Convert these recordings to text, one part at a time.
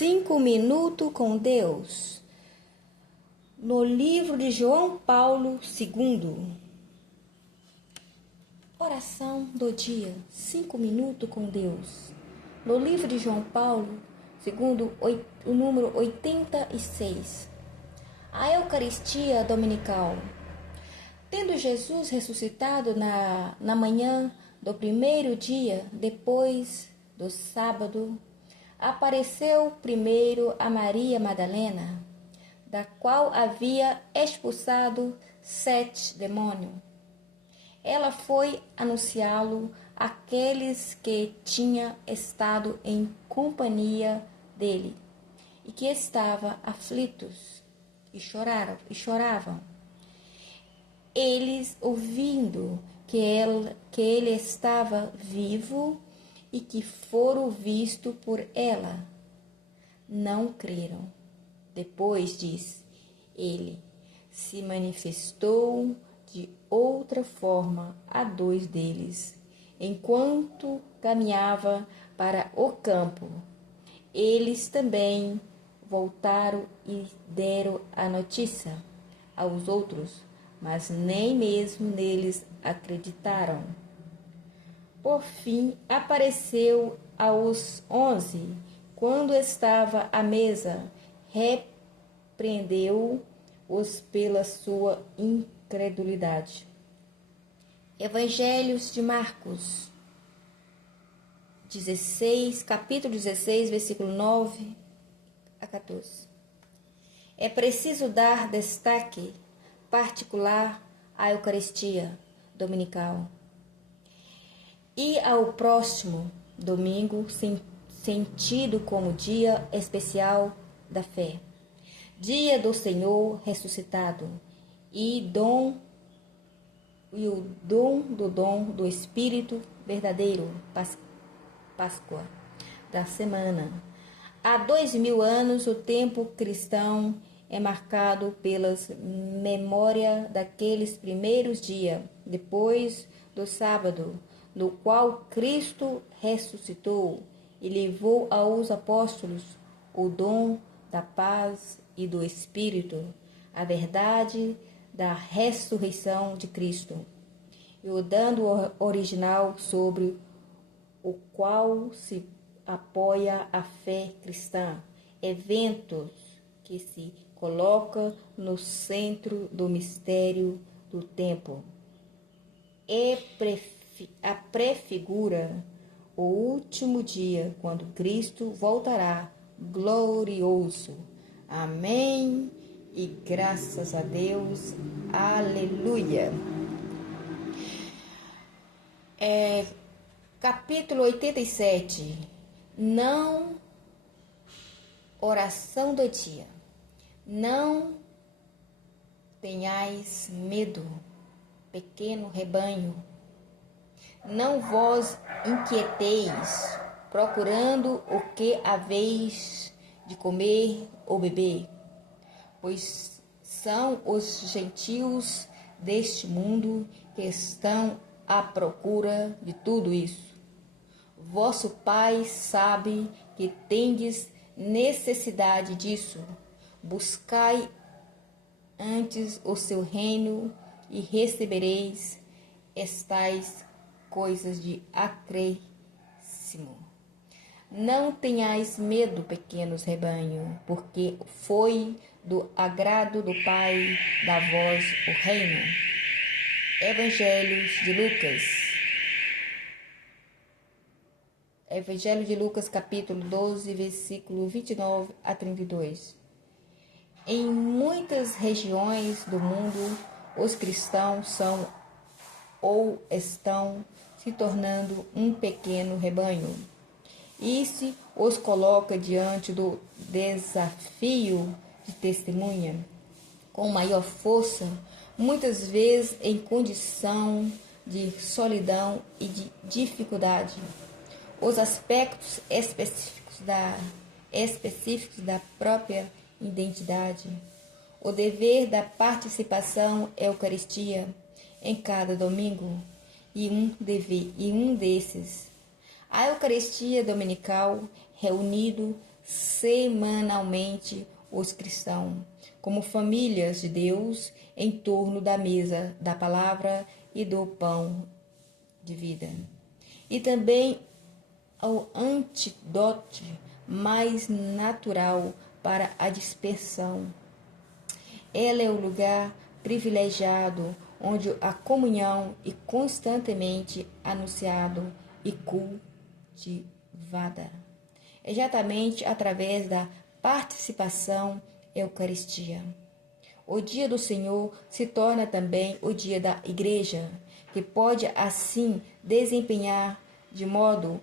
5 minutos com Deus. No livro de João Paulo II. Oração do dia. 5 minutos com Deus. No livro de João Paulo II, o número 86. A Eucaristia Dominical. Tendo Jesus ressuscitado na manhã do primeiro dia, depois do sábado, apareceu primeiro a Maria Madalena, da qual havia expulsado 7 demônios. Ela foi anunciá-lo àqueles que tinham estado em companhia dele e que estavam aflitos e choravam. Eles, ouvindo que ele estava vivo e que foram vistos por ela, não creram. Depois, diz ele, se manifestou de outra forma a 2 deles, enquanto caminhava para o campo. Eles também voltaram e deram a notícia aos outros, mas nem mesmo neles acreditaram. Por fim, apareceu aos 11, quando estava à mesa, repreendeu-os pela sua incredulidade. Evangelhos de Marcos, capítulo 16, versículo 9 a 14. É preciso dar destaque particular à Eucaristia Dominical e ao próximo domingo, sentido como dia especial da fé, dia do Senhor ressuscitado e o dom do Espírito verdadeiro, Páscoa da semana. Há 2000 anos, o tempo cristão é marcado pelas memórias daqueles primeiros dias, depois do sábado, no qual Cristo ressuscitou e levou aos apóstolos o dom da paz e do Espírito, a verdade da ressurreição de Cristo, e o dando original sobre o qual se apoia a fé cristã, eventos que se coloca no centro do mistério do tempo. A prefigura o último dia, quando Cristo voltará glorioso. Amém. E graças a Deus. Aleluia. Capítulo 87. Oração do dia. Não tenhais medo, pequeno rebanho. Não vos inquieteis, procurando o que haveis de comer ou beber, pois são os gentios deste mundo que estão à procura de tudo isso. Vosso Pai sabe que tendes necessidade disso. Buscai antes o seu reino e recebereis estas coisas de acréscimo. Não tenhais medo, pequenos rebanho, porque foi do agrado do Pai dar vós o reino. Evangelho de Lucas, capítulo 12, versículo 29 a 32. Em muitas regiões do mundo, os cristãos são ou estão se tornando um pequeno rebanho. Isso os coloca diante do desafio de testemunha com maior força, muitas vezes em condição de solidão e de dificuldade. Os aspectos específicos da própria identidade. O dever da participação à Eucaristia em cada domingo e um desses. A Eucaristia Dominical, reunido semanalmente os cristãos, como famílias de Deus, em torno da mesa da palavra e do pão de vida. E também ao antídoto mais natural para a dispersão. Ela é o lugar privilegiado onde a comunhão é constantemente anunciado e cultivada, exatamente através da participação Eucaristia. O dia do Senhor se torna também o dia da Igreja, que pode assim desempenhar de modo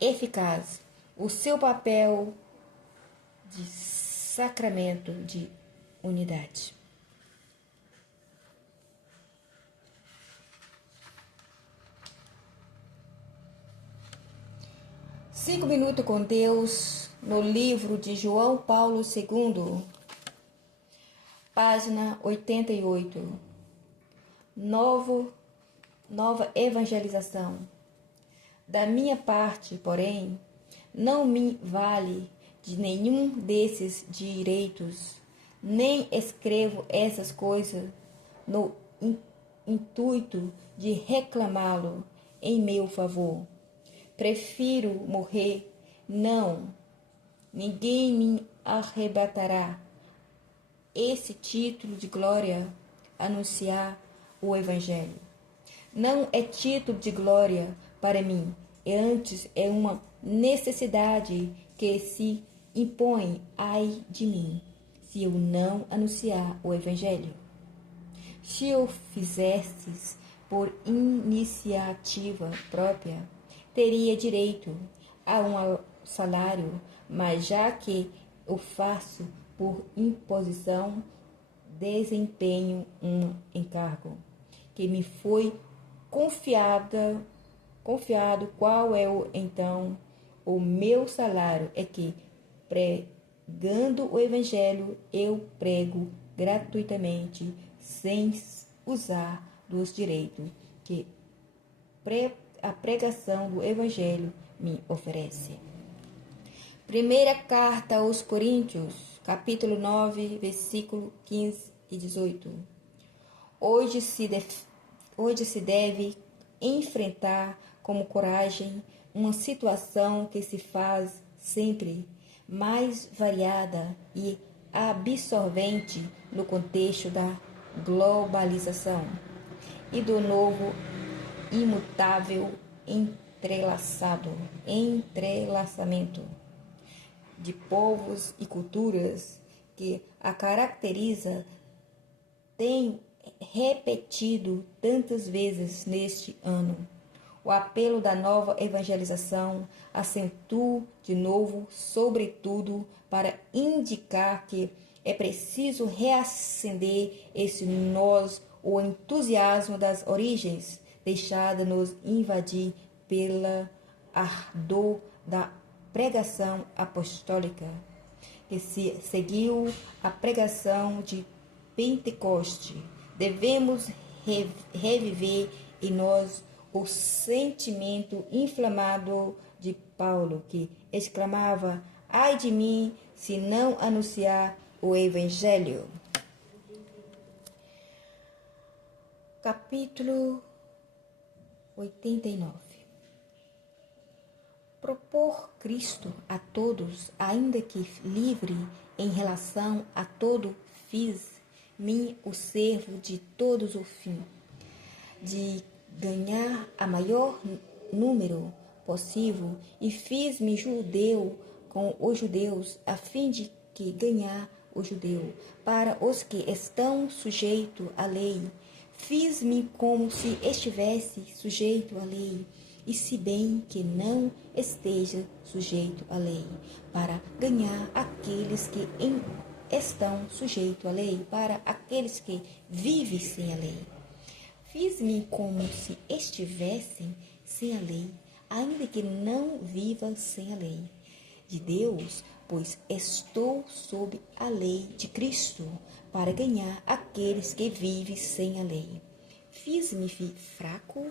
eficaz o seu papel de sacramento de unidade. Cinco minutos com Deus, no livro de João Paulo II, página 88. Nova evangelização. Da minha parte, porém, não me vale de nenhum desses direitos, nem escrevo essas coisas no intuito de reclamá-lo em meu favor. Prefiro morrer, ninguém me arrebatará esse título de glória, anunciar o Evangelho. Não é título de glória para mim, antes é uma necessidade que se impõe, ai de mim, se eu não anunciar o Evangelho. Se eu fizesses por iniciativa própria, teria direito a um salário, mas já que eu faço por imposição, desempenho um encargo que me foi confiado, qual é então o meu salário? É que, pregando o Evangelho, eu prego gratuitamente, sem usar dos direitos que a pregação do Evangelho me oferece. Primeira carta aos Coríntios, capítulo 9, versículo 15 e 18. Hoje se deve enfrentar com coragem uma situação que se faz sempre mais variada e absorvente no contexto da globalização e do novo imutável entrelaçamento de povos e culturas que a caracteriza, tem repetido tantas vezes neste ano. O apelo da nova evangelização acentua de novo, sobretudo, para indicar que é preciso reacender esse nós, o entusiasmo das origens, deixada-nos invadir pela ardor da pregação apostólica, que se seguiu a pregação de Pentecoste. Devemos reviver em nós o sentimento inflamado de Paulo, que exclamava: ai de mim, se não anunciar o Evangelho. Capítulo 89. Propor Cristo a todos, ainda que livre em relação a todo, fiz-me o servo de todos o fim, de ganhar a maior número possível, e fiz-me judeu com os judeus, a fim de que ganhar o judeu. Para os que estão sujeitos à lei, fiz-me como se estivesse sujeito à lei, e se bem que não esteja sujeito à lei, para ganhar aqueles que estão sujeitos à lei, para aqueles que vivem sem a lei. Fiz-me como se estivessem sem a lei, ainda que não viva sem a lei de Deus, pois estou sob a lei de Cristo, para ganhar aqueles que vivem sem a lei. Fiz-me fraco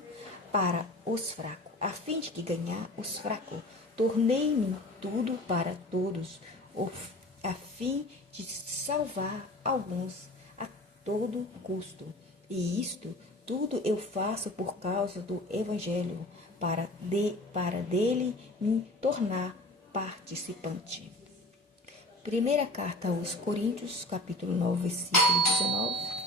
para os fracos, a fim de que ganhar os fracos. Tornei-me tudo para todos, a fim de salvar alguns a todo custo. E isto tudo eu faço por causa do Evangelho, para dele me tornar participante. Primeira carta aos Coríntios, capítulo 9, versículo 19.